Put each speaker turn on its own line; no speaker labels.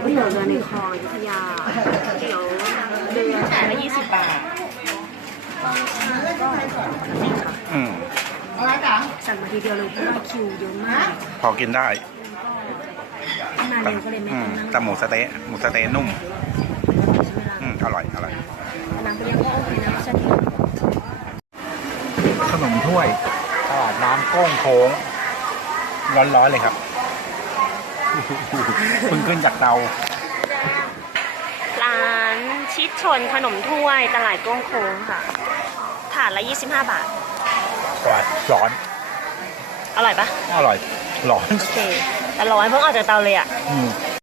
ก๋วยเตี๋ยวเรือในคลองอยุธยาเตี๋ยวเรือชามละ20 บาทก็สั่งมาทีเดียวเลยเพราะว่าคิวเยอะมาก
พอกินได้
มาเร็วก็เลยไม่ต้องนั่ง
แต่หมูสะเต๊ะนุ่มอร่อย
น้ำเปรี้ยวก็โอเคนะไม่ใช่ที่
ขนมถ้วยตลาดน้ำโก้งโค้งร้อนๆเลยครับเพิ่งขึ้นจากเตา
ร้านชิดชนขนมถ้วยตลาดโก้งโค้งค่ะถาดละ25 บาท
ตลาดร้อน
อร่อยปะ
อร่อยร้อน
โอเคแต่ร้อนเพิ่งออกจากเตาเลยอ่ะ